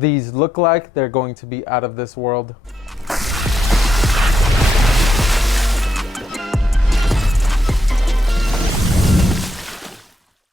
these look like. They're going to be out of this world.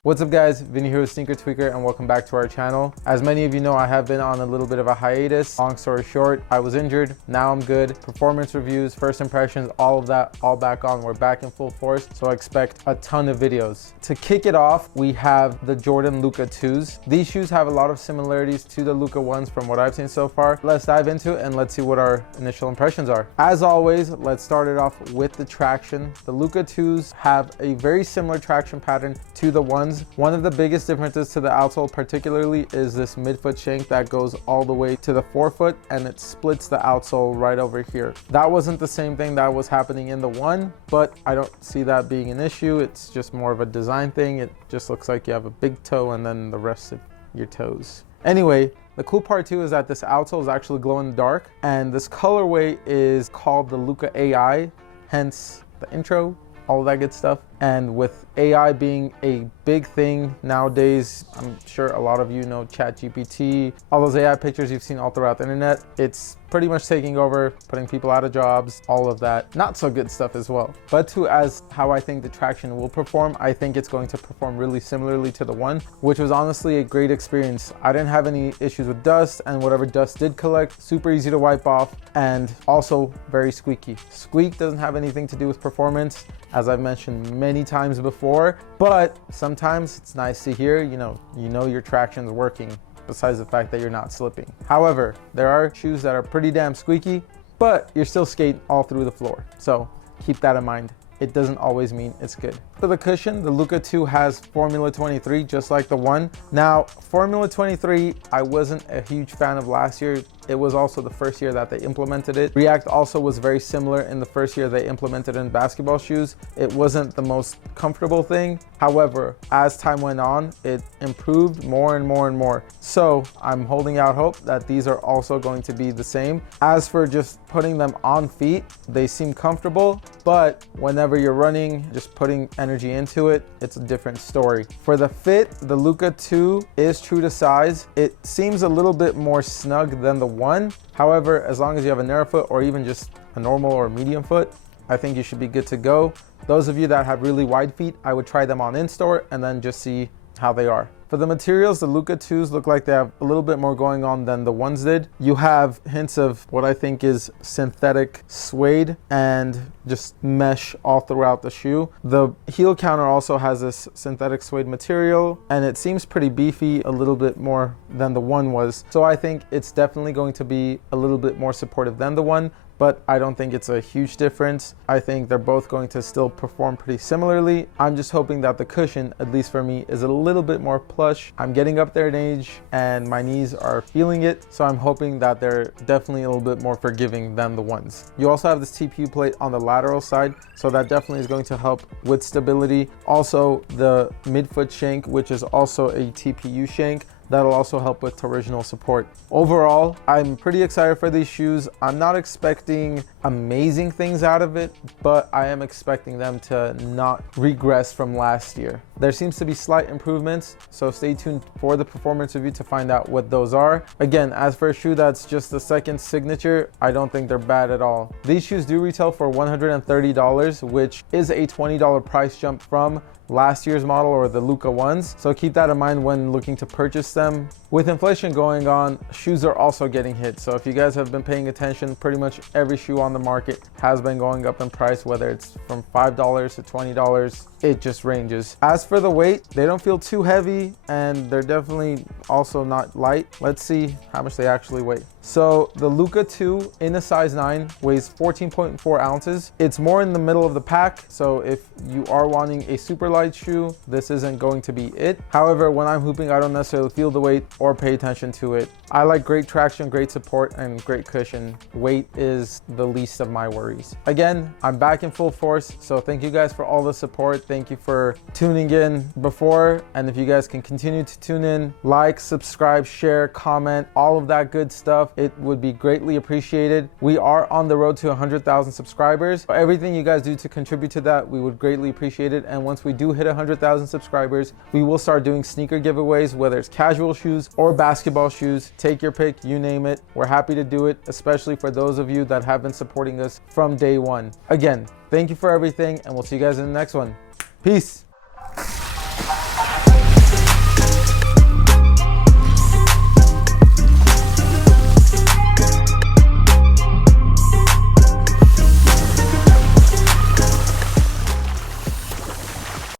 What's up guys, Vinny here with SneakrTweakr and welcome back to our channel. As many of you know, I have been on a little bit of a hiatus. Long story short, I was injured, now I'm good. Performance reviews, first impressions, all of that, all back on. We're back in full force, so I expect a ton of videos. To kick it off, we have the Jordan Luka 2s. These shoes have a lot of similarities to the Luka 1s from what I've seen so far. Let's dive into it and let's see what our initial impressions are. As always, let's start it off with the traction. The Luka 2s have a very similar traction pattern to the 1s. One of the biggest differences to the outsole particularly is this midfoot shank that goes all the way to the forefoot and it splits the outsole right over here. That wasn't the same thing that was happening in the 1, but I don't see that being an issue. It's just more of a design thing. It just looks like you have a big toe and then the rest of your toes. Anyway, the cool part too is that this outsole is actually glow in the dark, and this colorway is called the Luka AI, hence the intro, all that good stuff. And with AI being a big thing nowadays, I'm sure a lot of you know ChatGPT, all those AI pictures you've seen all throughout the internet. It's pretty much taking over, putting people out of jobs, all of that. Not so good stuff as well. But as how I think the traction will perform, I think it's going to perform really similarly to the 1, which was honestly a great experience. I didn't have any issues with dust, and whatever dust did collect, super easy to wipe off, and also very squeaky. Squeak doesn't have anything to do with performance, as I've mentioned many times before, but sometimes it's nice to hear, you know your traction's working, besides the fact that you're not slipping. However, there are shoes that are pretty damn squeaky, but you're still skating all through the floor. So keep that in mind. It doesn't always mean it's good. For the cushion, the Luka 2 has Formula 23, just like the 1. Now, Formula 23, I wasn't a huge fan of last year. It was also the first year that they implemented it. React also was very similar in the first year they implemented it in basketball shoes. It wasn't the most comfortable thing. However, as time went on, it improved more and more and more. So I'm holding out hope that these are also going to be the same. As for just putting them on feet, they seem comfortable, but whenever you're running, just putting energy into it, it's a different story. For the fit, the Luka 2 is true to size. It seems a little bit more snug than the 1. However, as long as you have a narrow foot or even just a normal or medium foot, I think you should be good to go. Those of you that have really wide feet, I would try them on in-store and then just see how they are. For the materials, the Luka 2s look like they have a little bit more going on than the 1s did. You have hints of what I think is synthetic suede and just mesh all throughout the shoe. The heel counter also has this synthetic suede material, and it seems pretty beefy, a little bit more than the 1 was. So I think it's definitely going to be a little bit more supportive than the 1, but I don't think it's a huge difference. I think they're both going to still perform pretty similarly. I'm just hoping that the cushion, at least for me, is a little bit more plush. I'm getting up there in age and my knees are feeling it, so I'm hoping that they're definitely a little bit more forgiving than the 1s. You also have this TPU plate on the lateral side, so that definitely is going to help with stability. Also, the midfoot shank, which is also a TPU shank, that'll also help with torsional support. Overall, I'm pretty excited for these shoes. I'm not expecting amazing things out of it, but I am expecting them to not regress from last year. There seems to be slight improvements, so stay tuned for the performance review to find out what those are. Again, as for a shoe that's just the second signature, I don't think they're bad at all. These shoes do retail for $130, which is a $20 price jump from last year's model or the Luka 1s. So keep that in mind when looking to purchase them. With inflation going on, shoes are also getting hit. So if you guys have been paying attention, pretty much every shoe on the market has been going up in price, whether it's from $5 to $20, it just ranges. As for the weight, they don't feel too heavy and they're definitely also not light. Let's see how much they actually weigh. So the Luka 2 in a size 9 weighs 14.4 ounces. It's more in the middle of the pack, so if you are wanting a super light shoe, this isn't going to be it. However, when I'm hooping, I don't necessarily feel the weight or pay attention to it. I like great traction, great support, and great cushion. Weight is the least of my worries. Again, I'm back in full force, so thank you guys for all the support. thank you for tuning in before. And if you guys can continue to tune in, like, subscribe, share, comment, all of that good stuff, it would be greatly appreciated. We are on the road to 100,000 subscribers. Everything you guys do to contribute to that, we would greatly appreciate it. And once we do hit 100,000 subscribers, we will start doing sneaker giveaways, whether it's casual shoes or basketball shoes. Take your pick, you name it. We're happy to do it, especially for those of you that have been supporting us from day one. Again, thank you for everything, and we'll see you guys in the next one. Peace.